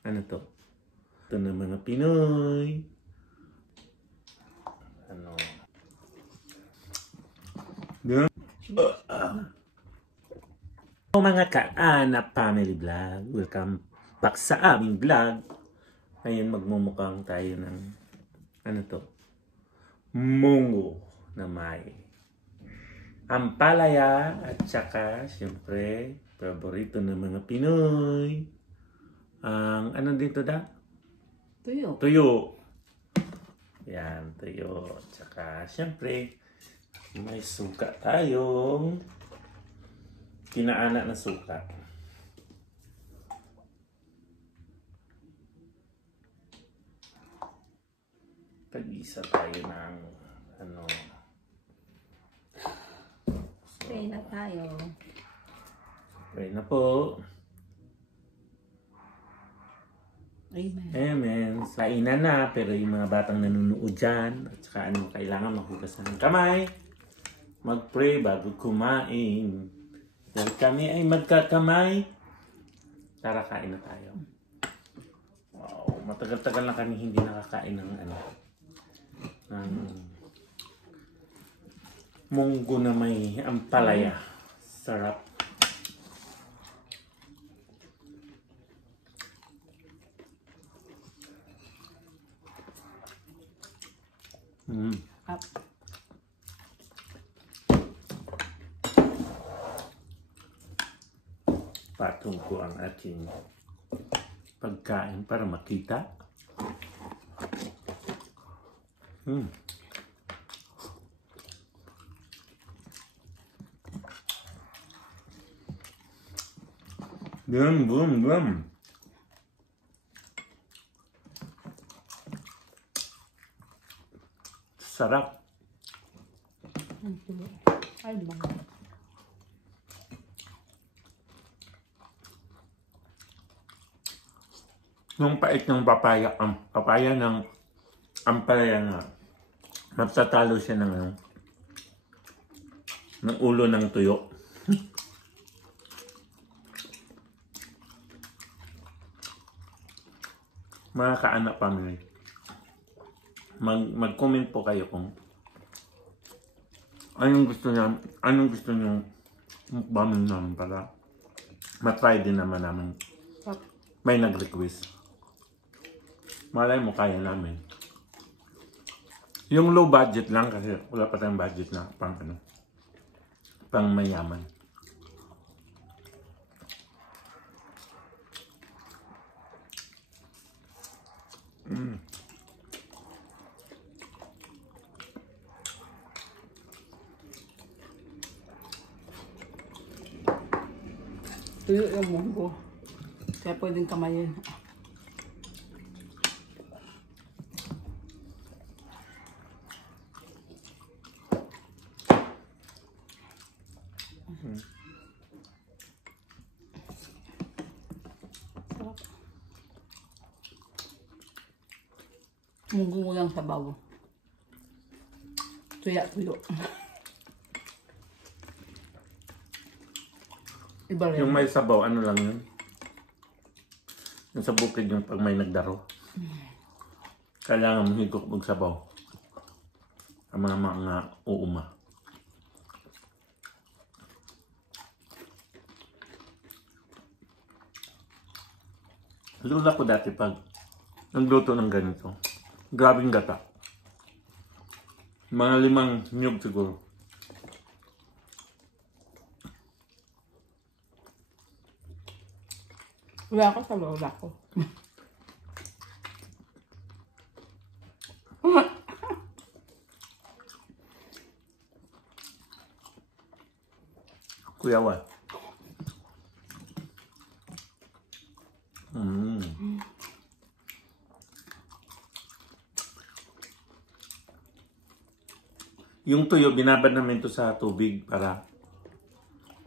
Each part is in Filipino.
Ano to? Ito na mga Pinoy. Ano? Mga kaanap family vlog, welcome back sa aming vlog. Ngayon magmumukhang tayo ng ano to? Munggo na may ampalaya at saka siyempre paborito ng mga Pinoy. Ang ano dito da? Tuyo. Tuyo. Yan, tuyo. At saka siyempre may suka tayong kinaanak na suka. Tag-isa tayo ng ano. Pray na tayo. Pray na po. Amen. Amen. Kainan na, pero yung mga batang nanonood dyan, at saka ano, kailangan maghugasan ng kamay. Mag-pray bago kumain. Dahil kami ay magkakamay. Tara, kain na tayo. Wow, matagal-tagal na kami hindi nakakain ng ano, ng munggo na may ampalaya. Sarap. Up. Patong ko ang ating pagkain para makita. Boom. Sarap. Ay, bang. Yung pait ng papaya, ang papaya ng ampalaya nga, matatalo siya ng ulo ng tuyo. Mga kaanak family, mag-comment po kayo kung anong gusto niyo mukbangin namin para matry din naman namin. May nag-request. Malay mo kaya namin. Yung low budget lang kasi wala pa tayong budget na pang ano, pang mayaman. Tuyo yung munggo. Kaya pwedeng kamayin. Munggo mo lang sabaw. Tuyo. Iba rin. Yung may sabaw, ano lang yun? Yung sa bukid yung pag may nagdaro. Kailangan mahigop ng sabaw. Ang mga uuma. Lula ko dati pag nagluto ng ganito. Grabing gata. Mga 5 nyug siguro. Wala ko sa lola ko. Kuya Wa. Yung tuyo, binabad namin to sa tubig para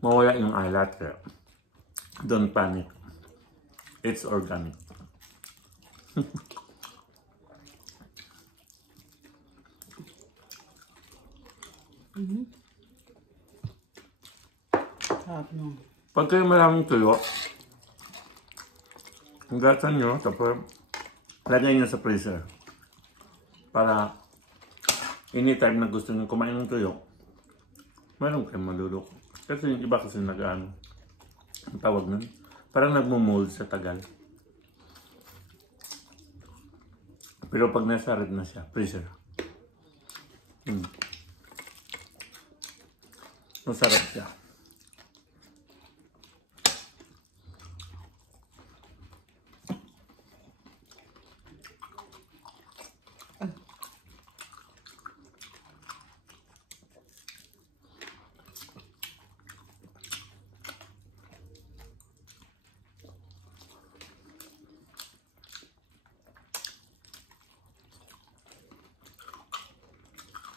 mawala yung alat. Don't panic. It's organic. Sarap nun. Pag kayo maraming tuyo, Hugasan nyo, tapos lagay nyo sa freezer. Para anytime na gusto nyo kumain ng tuyo, meron kayong malulok. Kasi yung iba kasi nag-ano, ang tawag nun, parang nagmumold sa tagal. Pero pag nasa red na siya, freezer. Masarap siya.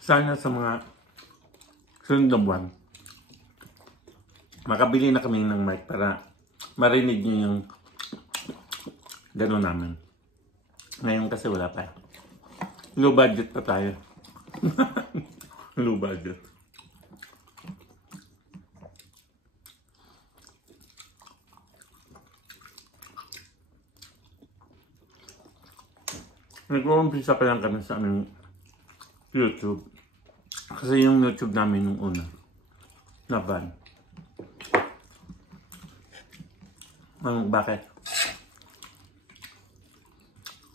Sana sa mga sunod na buwan, makabili na kami ng mic para marinig nyo yung gano'n namin. Ngayon kasi wala pa. Low budget pa tayo. Low budget. Nag-uumpisa pa lang kami sa aming YouTube. Kasi yung YouTube namin nung una, na-ban. Bakit?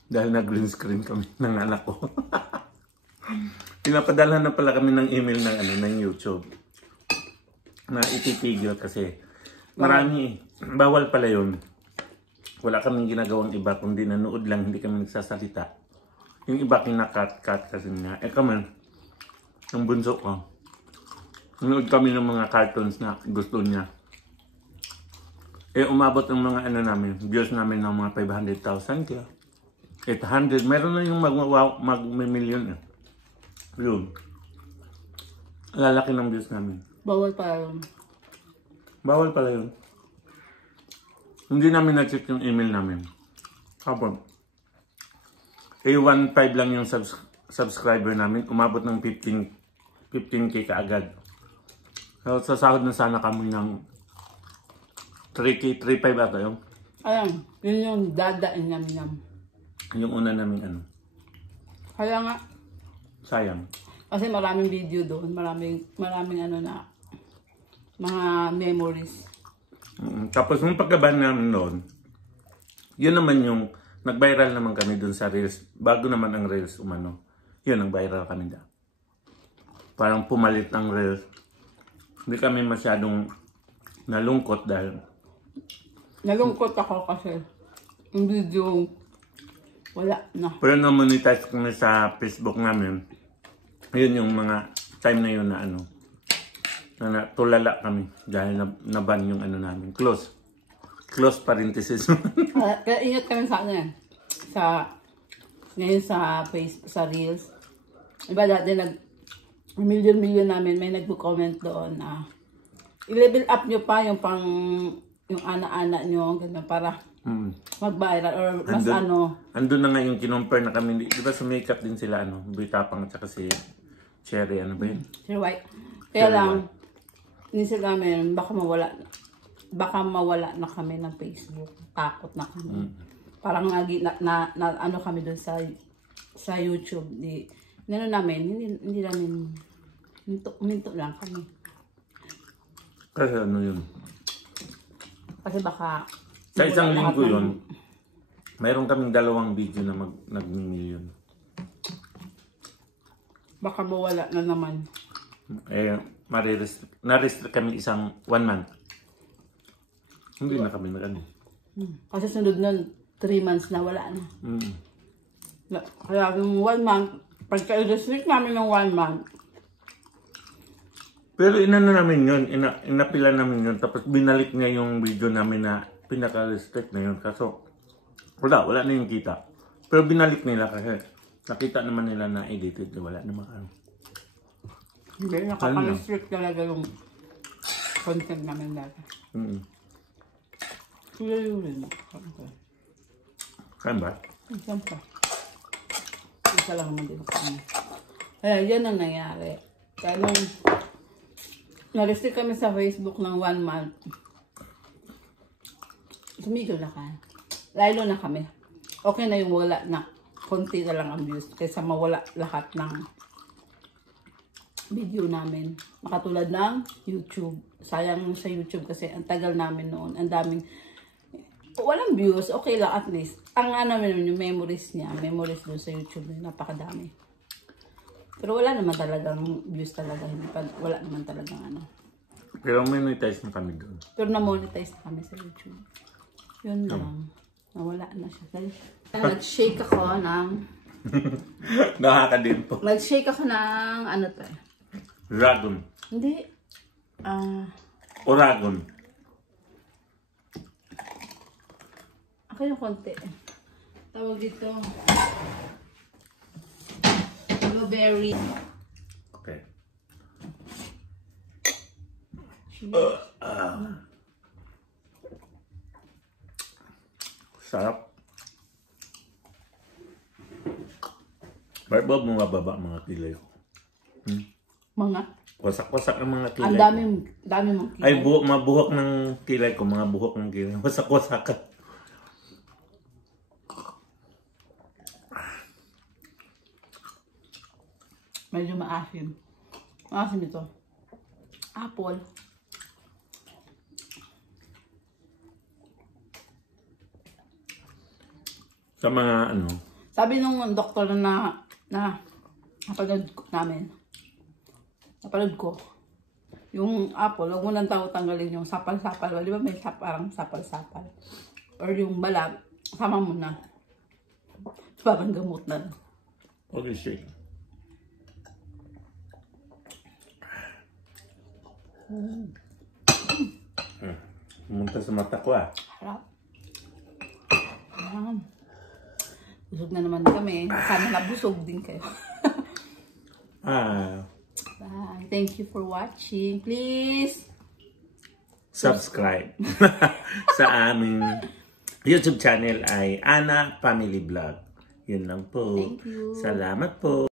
Dahil nag-green screen kami ng anak ko. Pinapadala na pala kami ng email ng YouTube na ititigil kasi marami, bawal pala yun. Wala kaming ginagawang iba kundi nanood lang, hindi kami nagsasalita. Yung iba kinakat-cut kasi nga. Kami, ang bunso ko, nanood kami ng mga cartoons na gusto niya. Umabot ng mga views namin ng mga 500,000 kaya 800. Meron na yung mag-million yun. Lalaki ng views namin. Bawal pala yun. Bawal pala yun. Hindi namin na-check yung email namin. Kapag 1.5 lang yung subscriber namin, umabot ng 15K kaagad. So, sasahod na sana kami ng 3K, 3.5 ata yun. Ayan, yun yung dadain namin. Yung una namin Kaya nga. Sayang. Kasi maraming video doon, maraming na, mga memories. Tapos yung pagkaban namin noon, yun naman yung, nag-viral naman kami doon sa Reels. Bago naman ang Reels yun, nag-viral kami da. Parang pumalit ang Reels. Hindi kami masyadong nalungkot dahil nalungkot ako kasi yung video wala na. Pero na-monetize kami sa Facebook namin. Yun yung mga time na yun na na tulala kami dahil na-ban yung namin. Close parenthesis. Kaya ingat kami sa ngayon sa Reels. Diba dati million namin, may nagko-comment doon na i-level up nyo pa yung yung ana-ana nyo, ganun, para mag-viral or mas Andun na nga yung kinumpare na kami, di ba sumikat din sila, Bitapang at saka si Cherry, ba yun? Cherry White. Kaya lang, inisip namin, baka mawala na kami ng Facebook. Takot na kami. Parang kami doon sa YouTube. Hindi namin, minto lang kami. Kasi yun? Kasi baka sa isang linggo yun, mayroon kaming 2 video na nag-million. Baka mawala na naman. Na-restrict kami 1 month. Hindi na kami Kasi sunod nun, 3 months na wala na. Kaya yung 1 month, pagka-restrict namin ng 1 month. Pero namin yun, inapila namin yun, tapos binalik niya yung video namin na pinaka-restrict na yun. Kaso, wala na yung kita. Pero binalik nila kasi nakita naman nila na edited, wala naman Hindi, nakaka-restrict talaga yung content namin dati. Kaya yun rin. Kaya ba? Siyempre. Isa lang naman din kami. Kaya yan ang nangyari. Kaya nung na-restrict kami sa Facebook ng 1 month, sumigil na ka. lalo na kami. Okay na yung wala na. Konti na lang ang views. Kaysa mawala lahat ng video namin. Makatulad ng YouTube. Sayang sa YouTube kasi ang tagal namin noon. Ang daming walang views. Okay lang at least. Ang yung memories niya. Memories doon sa YouTube. Napakadami. Pero wala naman talagang views talaga. Wala naman talagang ano. Pero monetize na kami doon. Pero na-monetize na kami sa YouTube. Yun lang. Nawala na siya. Nag-shake ako ng... Nakakadin po. Nag-shake ako ng ano to eh. Dragon. Hindi. Oragon. Ako yung konti. Tawag dito. Blueberry. Okay. Sarap. Bakit ba bumababa mga kilay ko? Mga? Wasak-wasak ang mga kilay Ang dami mong kilay. Ay, mabuhok ng kilay ko. Mga buhok ng kilay. Wasak-wasak ka. Medyo maasim. Maasim ito. Apple. Sa mga ano? Sabi nung doktor na napanood ko, yung apple, huwag mo nang tanggalin yung sapal-sapal. Di ba may parang sapal-sapal? Or yung balat, sama mo na. Parang gamot na. Okay, shake. Pumunta sa mata ko ah. Harap. Ayan. Busog na naman kami. Sana nabusog din kayo. Bye. Thank you for watching. Please subscribe sa aming YouTube channel ay Ana Family Vlog. Yun lang po. Thank you. Salamat po.